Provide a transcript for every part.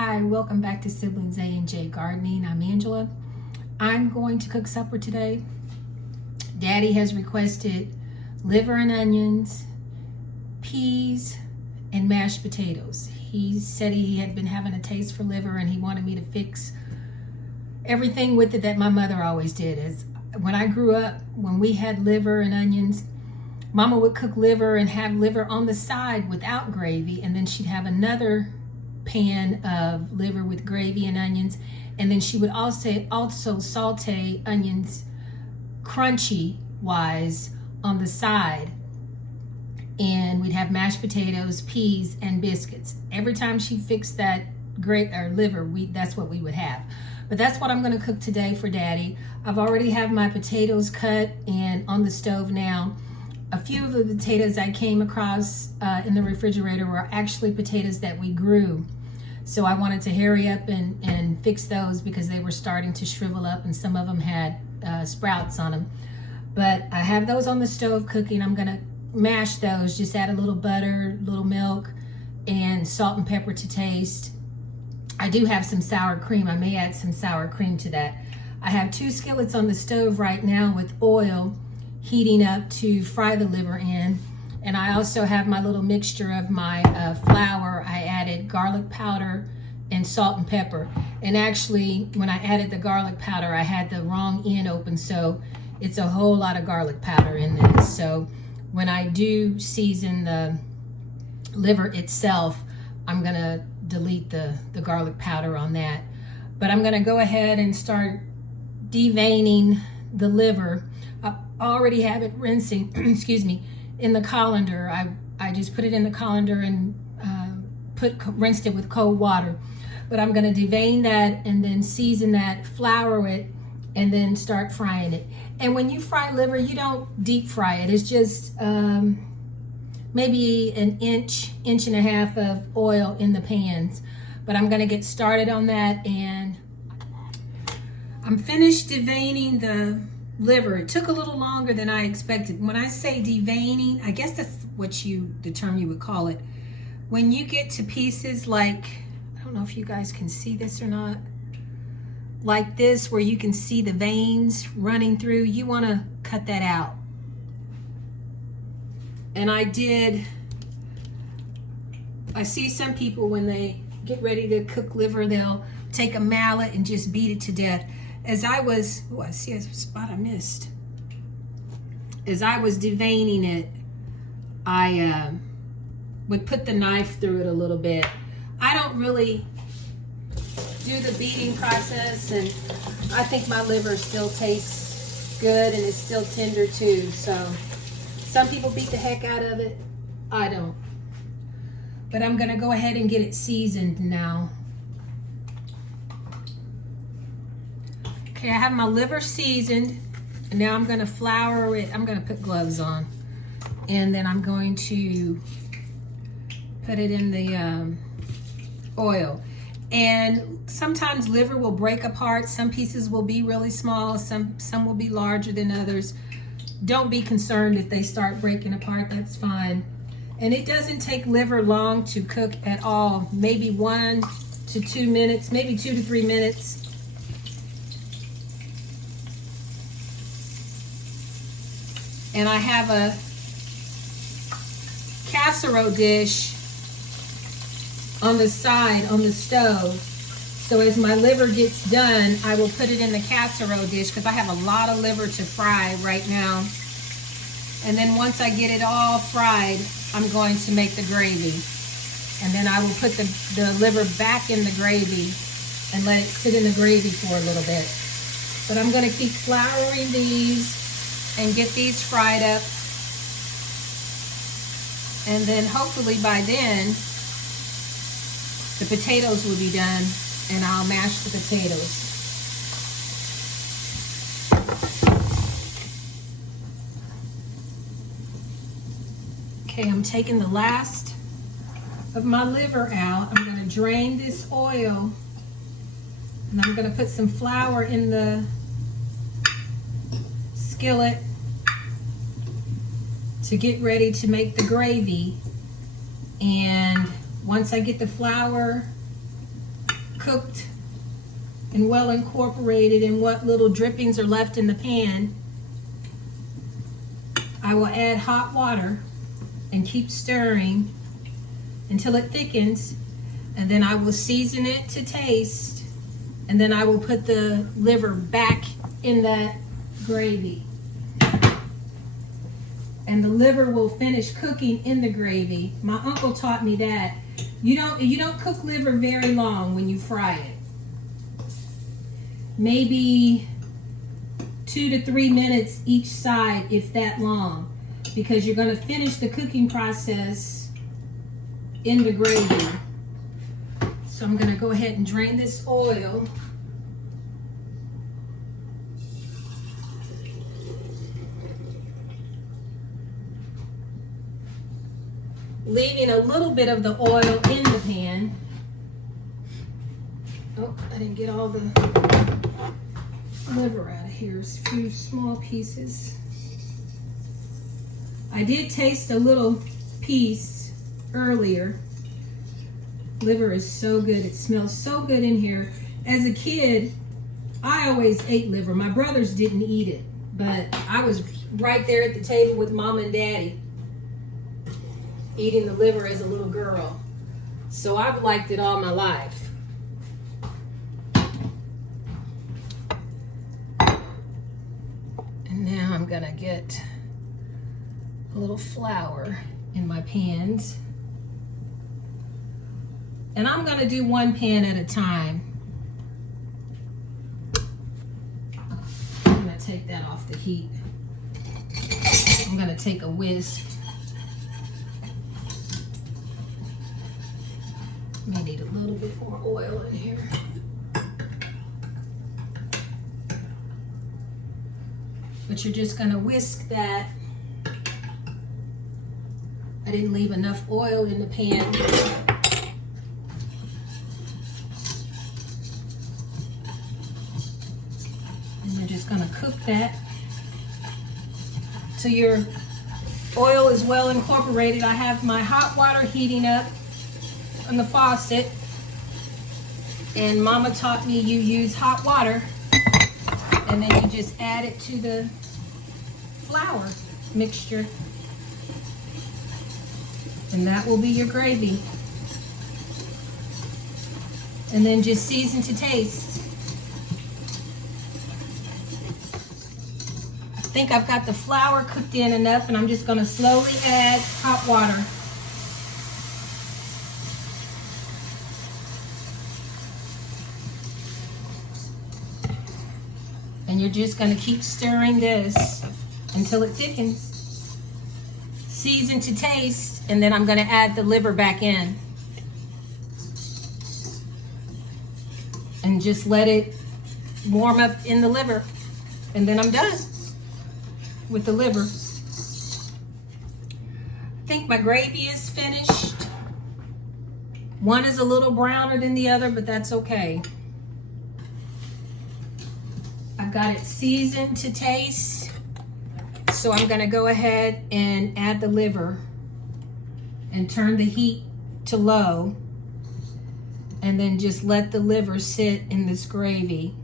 Hi, welcome back to Siblings A&J Gardening. I'm Angela. I'm going to cook supper today. Daddy has requested liver and onions, peas, and mashed potatoes. He said he had been having a taste for liver and he wanted me to fix everything with it that my mother always did. Is when I grew up, when we had liver and onions, Mama would cook liver and have liver on the side without gravy, and then she'd have another pan of liver with gravy and onions, and then she would also saute onions crunchy wise on the side, and we'd have mashed potatoes, peas, and biscuits. Every time she fixed that liver, that's what we would have. But that's what I'm going to cook today for Daddy. I've already have my potatoes cut and on the stove now. A few of the potatoes I came across in the refrigerator were actually potatoes that we grew. So I wanted to hurry up and fix those because they were starting to shrivel up and some of them had sprouts on them. But I have those on the stove cooking. I'm gonna mash those, just add a little butter, little milk, and salt and pepper to taste. I do have some sour cream. I may add some sour cream to that. I have 2 skillets on the stove right now with oil heating up to fry the liver in. And I also have my little mixture of my flour. I added garlic powder and salt and pepper. And actually, when I added the garlic powder, I had the wrong end open, so it's a whole lot of garlic powder in this. So when I do season the liver itself, I'm gonna delete the garlic powder on that. But I'm gonna go ahead and start deveining the liver. I already have it rinsing, excuse me, in the colander. I just put it in the colander and rinsed it with cold water. But I'm gonna devein that and then season that, flour it, and then start frying it. And when you fry liver, you don't deep fry it. It's just maybe an inch and a half of oil in the pans. But I'm gonna get started on that, and I'm finished deveining the liver. It took a little longer than I expected. When I say deveining, I guess that's the term you would call it. When you get to pieces like, I don't know if you guys can see this or not, like this, where you can see the veins running through, you want to cut that out. And I see some people when they get ready to cook liver, they'll take a mallet and just beat it to death. As I was, I see a spot I missed. As I was deveining it, I would put the knife through it a little bit. I don't really do the beating process, and I think my liver still tastes good and is still tender too. So some people beat the heck out of it. I don't. But I'm gonna go ahead and get it seasoned now. Okay, I have my liver seasoned, and now I'm gonna flour it. I'm gonna put gloves on, and then I'm going to put it in the oil. And sometimes liver will break apart. Some pieces will be really small, some will be larger than others. Don't be concerned if they start breaking apart, that's fine. And it doesn't take liver long to cook at all, maybe 1 to 2 minutes, maybe 2 to 3 minutes. And I have a casserole dish on the side on the stove. So as my liver gets done, I will put it in the casserole dish because I have a lot of liver to fry right now. And then once I get it all fried, I'm going to make the gravy. And then I will put the liver back in the gravy and let it sit in the gravy for a little bit. But I'm gonna keep flouring these and get these fried up. And then hopefully by then, the potatoes will be done and I'll mash the potatoes. Okay, I'm taking the last of my liver out. I'm gonna drain this oil, and I'm gonna put some flour in the skillet to get ready to make the gravy. And once I get the flour cooked and well incorporated in what little drippings are left in the pan, I will add hot water and keep stirring until it thickens, and then I will season it to taste, and then I will put the liver back in that gravy. And the liver will finish cooking in the gravy. My uncle taught me that. You don't cook liver very long when you fry it. Maybe 2 to 3 minutes each side, if that long, because you're going to finish the cooking process in the gravy. So I'm going to go ahead and drain this oil. Leaving a little bit of the oil in the pan. Oh, I didn't get all the liver out of here. It's a few small pieces. I did taste a little piece earlier. Liver is so good. It smells so good in here. As a kid, I always ate liver. My brothers didn't eat it, but I was right there at the table with Mom and Daddy eating the liver as a little girl. So I've liked it all my life. And now I'm gonna get a little flour in my pans. And I'm gonna do one pan at a time. I'm gonna take that off the heat. I'm gonna take a whisk. May need a little bit more oil in here. But you're just gonna whisk that. I didn't leave enough oil in the pan. And you're just gonna cook that till your oil is well incorporated. I have my hot water heating up on the faucet, and Mama taught me you use hot water and then you just add it to the flour mixture, and that will be your gravy. And then just season to taste. I think I've got the flour cooked in enough, and I'm just going to slowly add hot water. And you're just going to keep stirring this until it thickens. Season to taste, and then I'm going to add the liver back in. And just let it warm up in the liver. And then I'm done with the liver. I think my gravy is finished. One is a little browner than the other, but that's okay. I've got it seasoned to taste, so I'm going to go ahead and add the liver and turn the heat to low, and then just let the liver sit in this gravy.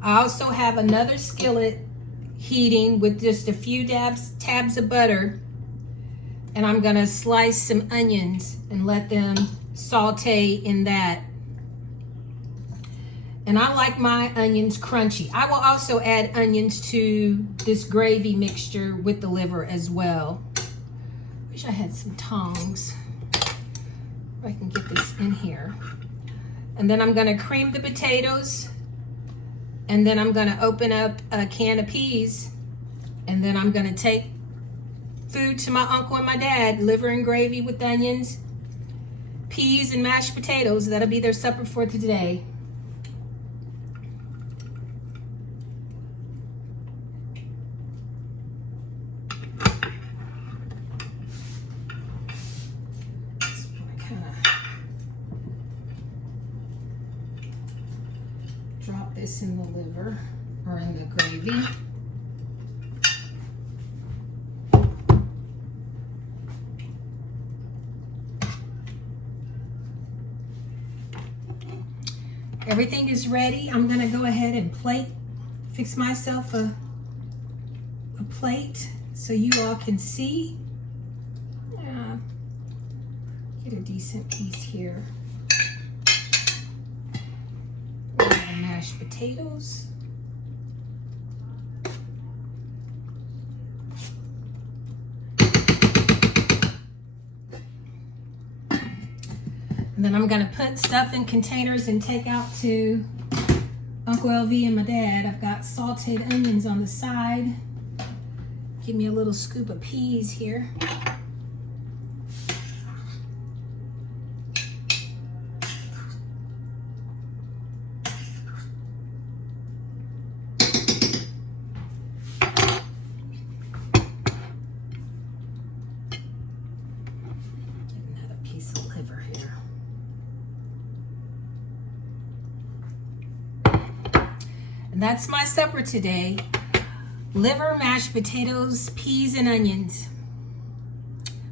I also have another skillet heating with just a few tabs of butter, and I'm going to slice some onions and let them saute in that. And I like my onions crunchy. I will also add onions to this gravy mixture with the liver as well. Wish I had some tongs. If I can get this in here. And then I'm gonna cream the potatoes. And then I'm gonna open up a can of peas. And then I'm gonna take food to my uncle and my dad, liver and gravy with onions, peas and mashed potatoes. That'll be their supper for today. Drop this in the liver or in the gravy. Everything is ready. I'm gonna go ahead and fix myself a plate so you all can see. Get a decent piece here. Mashed potatoes. And then I'm gonna put stuff in containers and take out to Uncle LV and my dad. I've got salted onions on the side. Give me a little scoop of peas here. And that's my supper today. Liver, mashed potatoes, peas, and onions.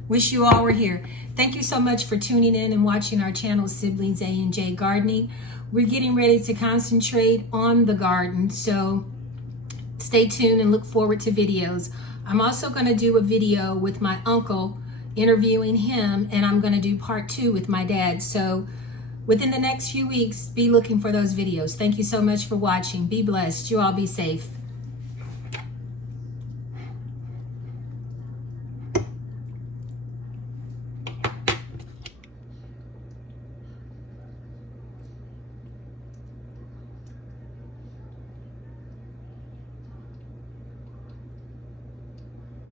Wish you all were here. Thank you so much for tuning in and watching our channel, Siblings A&J Gardening. We're getting ready to concentrate on the garden, so stay tuned and look forward to videos. I'm also going to do a video with my uncle, interviewing him, and I'm going to do part 2 with my dad. So within the next few weeks, be looking for those videos. Thank you so much for watching. Be blessed. You all be safe.